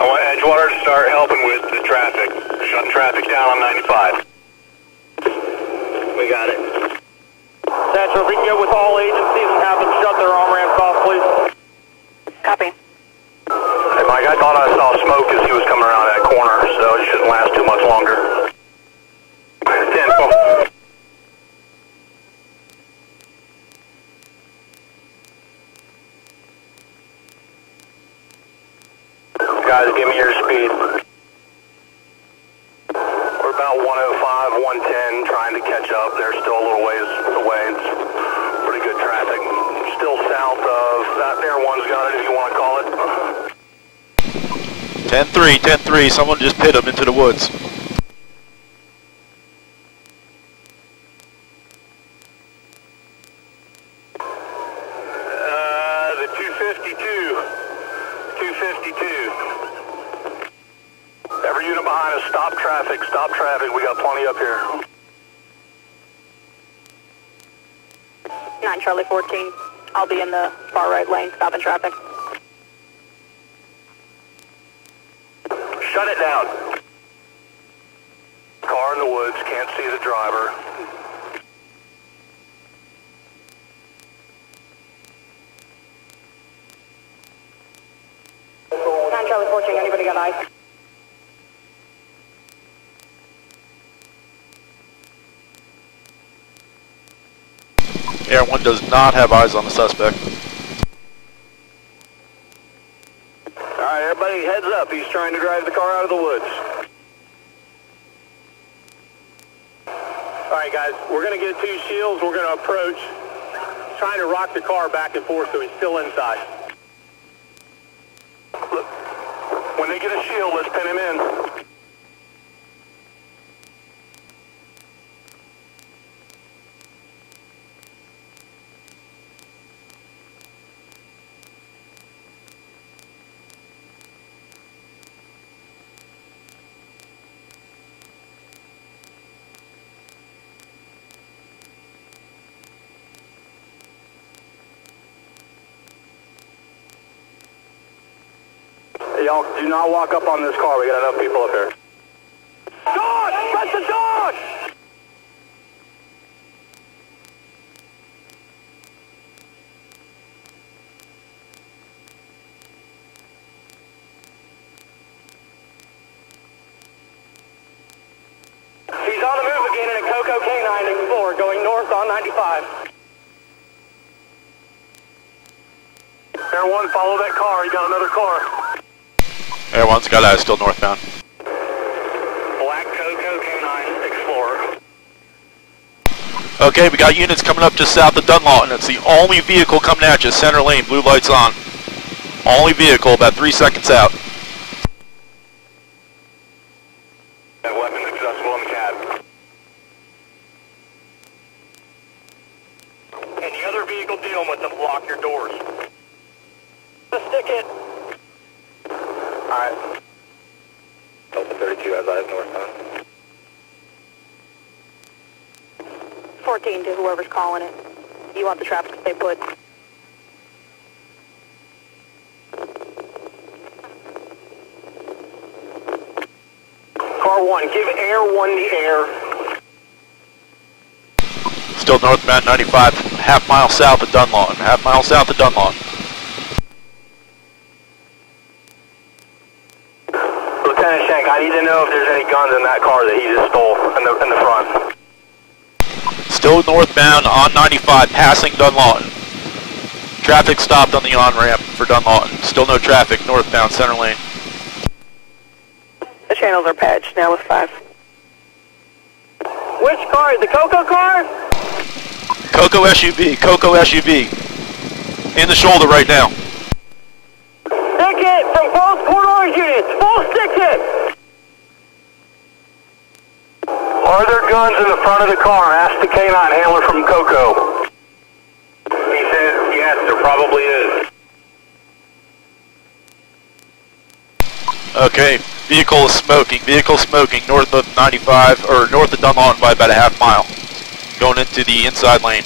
I want Edgewater to start helping with the traffic. Shutting traffic down on 95. We got it. Satchel, if we can get with all agencies and have them shut their on-ramps off, please. Copy. Hey, Mike, I thought I saw smoke as he was coming around that corner, so it shouldn't last too much longer. 10-4. Guys, give me your speed. We're about 105, 110, trying to catch up. They're still a little ways away. It's pretty good traffic. Still south of that Air One's got it, if you want to call it. 10-3, 10-3. Someone just pit him into the woods. The 252. 252. Every unit behind us, stop traffic, stop traffic. We got plenty up here. 9 Charlie 14. I'll be in the far right lane, stopping traffic. Shut it down. Car in the woods, can't see the driver. Charlie 14, anybody got eyes? Air 1 does not have eyes on the suspect. Alright, everybody heads up. He's trying to drive the car out of the woods. Alright guys, we're going to get 2 shields, we're going to approach, trying to rock the car back and forth so he's still inside. Look, when they get a shield, let's pin him in. Y'all do not walk up on this car. We got enough people up here. Dodge! Press the dodge! He's on the move again in a Coco K9 Explorer going north on 95. Air 1, follow that car. He got another car. Air 1's got eyes, still northbound. Black Coco K9 Explorer. Okay, we got units coming up just south of Dunlawton. It's the only vehicle coming at you, center lane, blue lights on. Only vehicle, about 3 seconds out. That weapons accessible in the cab. Any other vehicle dealing with them, block your doors. Stick it. Alright. Delta 32 has eyes northbound. 14 to whoever's calling it. You want the traffic to stay put. Car 1, give Air 1 the air. Still northbound 95, half mile south of Dunlawton. Half mile south of Dunlawton. Lieutenant Shank, I need to know if there's any guns in that car that he just stole in the front. Still northbound on 95, passing Dunlawton. Traffic stopped on the on-ramp for Dunlawton. Still no traffic, northbound, center lane. The channels are patched now with 5. Which car? The Coco car? Coco SUV, Coco SUV. In the shoulder right now. Stick it from both corridor units. Full stick it. Are there guns in the front of the car? Ask the K9 handler from Coco. He says, yes, there probably is. Okay, vehicle is smoking. Vehicle smoking north of 95, or north of Dunlawton by about a half mile. Going into the inside lane.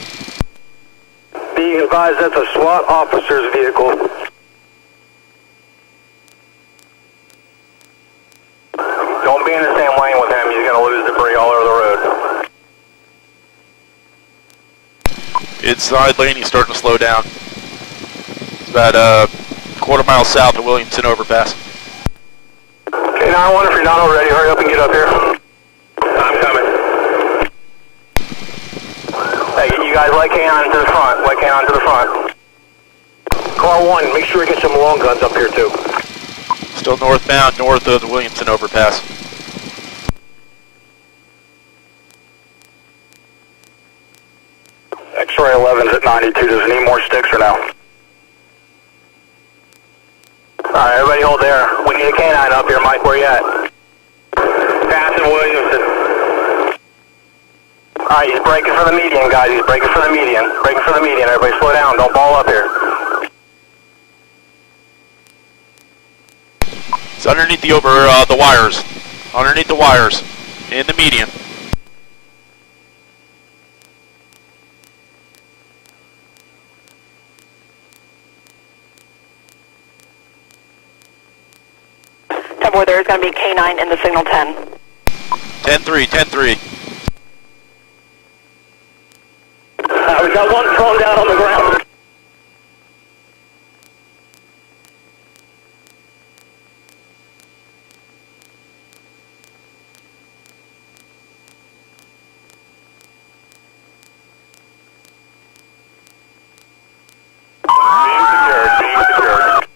Being advised that's a SWAT officer's vehicle. Inside lane, he's starting to slow down. It's about a quarter-mile south of Williamson overpass. Okay, 911, if you're not already, hurry up and get up here. I'm coming. Hey, you guys let K9 to the front. Let K9 to the front. Car 1, make sure you get some long guns up here too. Still northbound, north of the Williamson overpass. X-ray 11's at 92. Does it need more sticks or no? Alright, everybody hold there. We need a K9 up here. Mike, where you at? Passing Williamson. Alright, he's breaking for the median, guys. He's breaking for the median. Breaking for the median. Everybody slow down. Don't ball up here. It's underneath the the wires. Underneath the wires. In the median. Temple, there's going to be K9 in the signal 10. 10-3, 10-3. We got one thrown down on the ground. Being secured.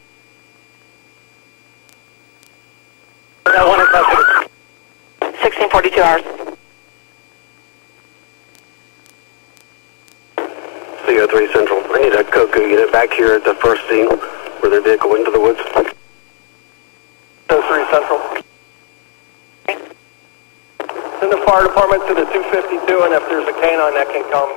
That one is up. 1642 hours. CO3 Central. I need a Koku unit back here at the first scene where their vehicle went into the woods. CO3 Central. Send the fire department to the 252, and if there's a canine that can come